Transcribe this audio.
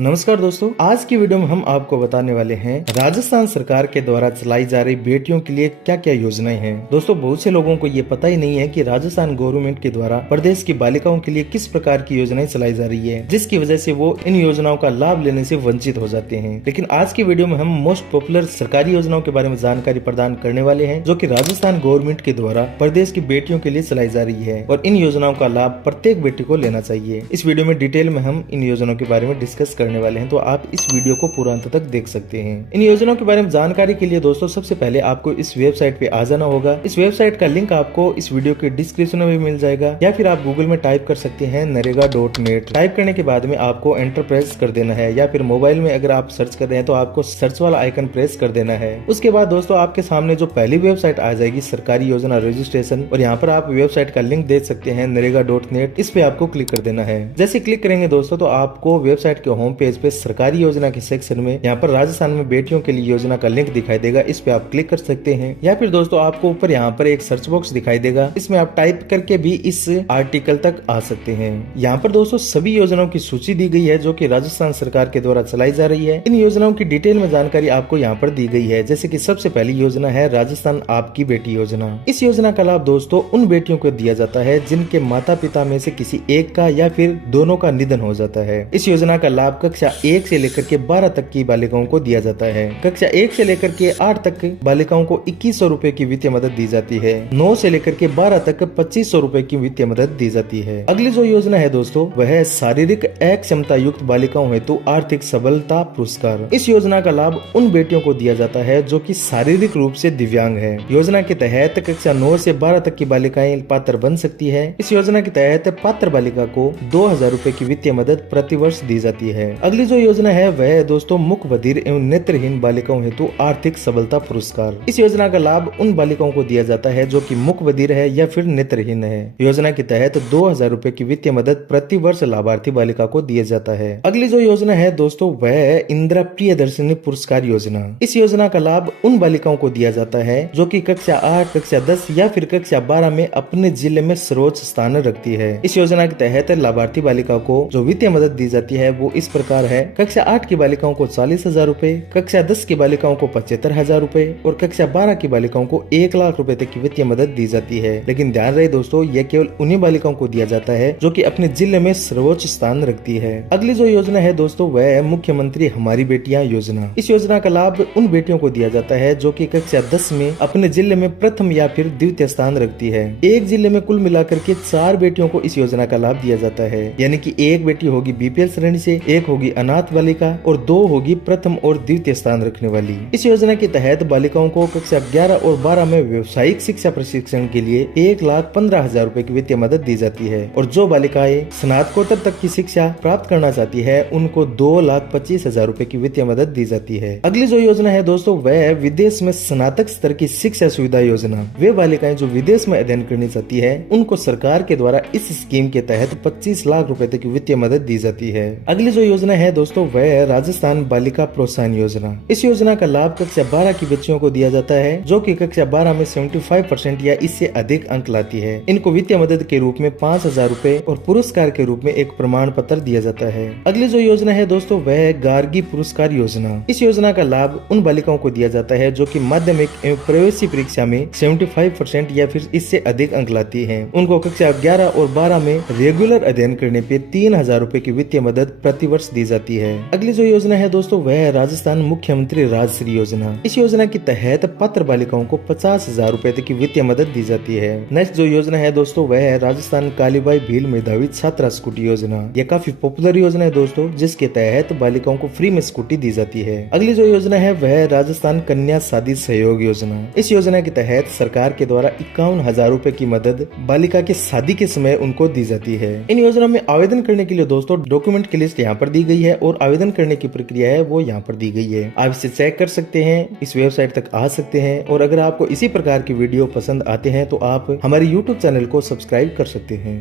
नमस्कार दोस्तों, आज की वीडियो में हम आपको बताने वाले हैं राजस्थान सरकार के द्वारा चलाई जा रही बेटियों के लिए क्या क्या योजनाएं हैं। दोस्तों, बहुत से लोगों को ये पता ही नहीं है कि राजस्थान गवर्नमेंट के द्वारा प्रदेश की बालिकाओं के लिए किस प्रकार की योजनाएं चलाई जा रही है, जिसकी वजह से वो इन योजनाओं का लाभ लेने से वंचित हो जाते हैं। लेकिन आज की वीडियो में हम मोस्ट पॉपुलर सरकारी योजनाओं के बारे में जानकारी प्रदान करने वाले हैं, जो की राजस्थान गवर्नमेंट के द्वारा प्रदेश की बेटियों के लिए चलाई जा रही है और इन योजनाओं का लाभ प्रत्येक बेटी को लेना चाहिए। इस वीडियो में डिटेल में हम इन योजनाओं के बारे में डिस्कस करने वाले हैं, तो आप इस वीडियो को पूरा अंत तक देख सकते हैं। इन योजनाओं के बारे में जानकारी के लिए दोस्तों, सबसे पहले आपको इस वेबसाइट पे आ जाना होगा। इस वेबसाइट का लिंक आपको इस वीडियो के डिस्क्रिप्शन में भी मिल जाएगा, या फिर आप गूगल में टाइप कर सकते हैं नरेगा.net। टाइप करने के बाद में आपको एंटर प्रेस कर देना है, या फिर मोबाइल में अगर आप सर्च कर रहे हैं तो आपको सर्च वाला आइकन प्रेस कर देना है। उसके बाद दोस्तों, आपके सामने जो पहली वेबसाइट आ जाएगी सरकारी योजना रजिस्ट्रेशन, और यहाँ पर आप वेबसाइट का लिंक देख सकते हैं नरेगा.net। इस पे आपको क्लिक कर देना है। जैसे क्लिक करेंगे दोस्तों, तो आपको वेबसाइट के होम पेज पे सरकारी योजना के सेक्शन में यहाँ पर राजस्थान में बेटियों के लिए योजना का लिंक दिखाई देगा। इस पे आप क्लिक कर सकते हैं, या फिर दोस्तों आपको ऊपर यहाँ पर एक सर्च बॉक्स दिखाई देगा, इसमें आप टाइप करके भी इस आर्टिकल तक आ सकते हैं। यहाँ पर दोस्तों सभी योजनाओं की सूची दी गई है, जो कि राजस्थान सरकार के द्वारा चलाई जा रही है। इन योजनाओं की डिटेल में जानकारी आपको यहाँ पर दी गई है। जैसे कि सबसे पहली योजना है राजस्थान आपकी बेटी योजना। इस योजना का लाभ दोस्तों उन बेटियों को दिया जाता है जिनके माता पिता में से किसी एक का या फिर दोनों का निधन हो जाता है। इस योजना का लाभ कक्षा 1 से लेकर के 12 तक की बालिकाओं को दिया जाता है। कक्षा 1 से लेकर के 8 तक बालिकाओं को 2100 रूपए की वित्तीय मदद दी जाती है। 9 से लेकर के 12 तक 2500 रूपए की वित्तीय मदद दी जाती है। अगली जो योजना है दोस्तों, वह है शारीरिक अक्षमता युक्त बालिकाओं हेतु आर्थिक सबलता पुरस्कार। इस योजना का लाभ उन बेटियों को दिया जाता है जो कि शारीरिक रूप से दिव्यांग है। योजना के तहत कक्षा 9 से 12 तक की बालिकाएं पात्र बन सकती है। इस योजना के तहत पात्र बालिका को 2000 रूपए की वित्तीय मदद प्रति वर्ष दी जाती है। अगली जो योजना है वह है दोस्तों मुख बधिर एवं नेत्रहीन बालिकाओं हेतु आर्थिक सबलता पुरस्कार। इस योजना का लाभ उन बालिकाओं को दिया जाता है जो कि मुख बधिर है या फिर नेत्रहीन है। योजना के तहत 2000 रूपए की वित्तीय मदद प्रति वर्ष लाभार्थी बालिका को दिया जाता है। अगली जो योजना है दोस्तों, वह है इंदिरा प्रियदर्शिनी पुरस्कार योजना। इस योजना का लाभ उन बालिकाओं को दिया जाता है जो कि कक्षा 8, कक्षा 10 या फिर कक्षा 12 में अपने जिले में सर्वोच्च स्थान रखती है। इस योजना के तहत लाभार्थी बालिका को जो वित्तीय मदद दी जाती है वो इस प्रकार है। कक्षा 8 की बालिकाओं को 40,000 रूपए, कक्षा 10 की बालिकाओं को 75,000 रूपए और कक्षा 12 की बालिकाओं को 1 लाख रूपए तक की वित्तीय मदद दी जाती है। लेकिन ध्यान रहे दोस्तों, यह केवल उन्हीं बालिकाओं को दिया जाता है जो कि अपने जिले में सर्वोच्च स्थान रखती है। अगली जो योजना है दोस्तों, वह है मुख्यमंत्री हमारी बेटियां योजना। इस योजना का लाभ उन बेटियों को दिया जाता है जो कि कक्षा 10 में अपने जिले में प्रथम या फिर द्वितीय स्थान रखती है। एक जिले में कुल मिलाकर के 4 बेटियों को इस योजना का लाभ दिया जाता है, यानी कि एक बेटी होगी बीपीएल श्रेणी से, एक होगी अनाथ बालिका और 2 होगी प्रथम और द्वितीय स्थान रखने वाली। इस योजना के तहत बालिकाओं को कक्षा 11 और 12 में व्यावसायिक शिक्षा प्रशिक्षण के लिए 1,15,000 रूपए की वित्तीय मदद दी जाती है, और जो बालिकाएं स्नातकोत्तर तक की शिक्षा प्राप्त करना चाहती है उनको 2,25,000 रूपए की वित्तीय मदद दी जाती है। अगली जो योजना है दोस्तों, वह है विदेश में स्नातक स्तर की शिक्षा सुविधा योजना। वे बालिकाएं जो विदेश में अध्ययन करनी चाहती है उनको सरकार के द्वारा इस स्कीम के तहत 25 लाख रूपए तक की वित्तीय मदद दी जाती है। अगली जो योजना है दोस्तों, वह है राजस्थान बालिका प्रोत्साहन योजना। इस योजना का लाभ कक्षा 12 की बच्चियों को दिया जाता है जो कि कक्षा 12 में 75% या इससे अधिक अंक लाती है। इनको वित्तीय मदद के रूप में 5,000 रूपए और पुरस्कार के रूप में एक प्रमाण पत्र दिया जाता है। अगली जो योजना है दोस्तों, वह है गार्गी पुरस्कार योजना। इस योजना का लाभ उन बालिकाओं को दिया जाता है जो कि माध्यमिक एवं प्रवेशी परीक्षा में 75% या फिर इससे अधिक अंक लाती है। उनको कक्षा 11 और 12 में रेगुलर अध्ययन करने पे 3,000 रूपए की वित्तीय मदद प्रति वर्ष दी जाती है। अगली जो योजना है दोस्तों, वह है राजस्थान मुख्यमंत्री राजश्री योजना। इस योजना के तहत पात्र बालिकाओं को 50,000 रूपए तक की वित्तीय मदद दी जाती है। नेक्स्ट जो योजना है दोस्तों, वह है राजस्थान कालीबाई भील मेधावी छात्रा स्कूटी योजना। यह काफी पॉपुलर योजना है दोस्तों, जिसके तहत बालिकाओं को फ्री में स्कूटी दी जाती है। अगली जो योजना है वह है राजस्थान कन्या शादी सहयोग योजना। इस योजना के तहत सरकार के द्वारा 51,000 रूपए की मदद बालिका के शादी के समय उनको दी जाती है। इन योजना में आवेदन करने के लिए दोस्तों डॉक्यूमेंट की लिस्ट यहाँ पर दी गई है, और आवेदन करने की प्रक्रिया है वो यहाँ पर दी गई है। आप इसे चेक कर सकते हैं, इस वेबसाइट तक आ सकते हैं, और अगर आपको इसी प्रकार की वीडियो पसंद आते हैं तो आप हमारे YouTube चैनल को सब्सक्राइब कर सकते हैं।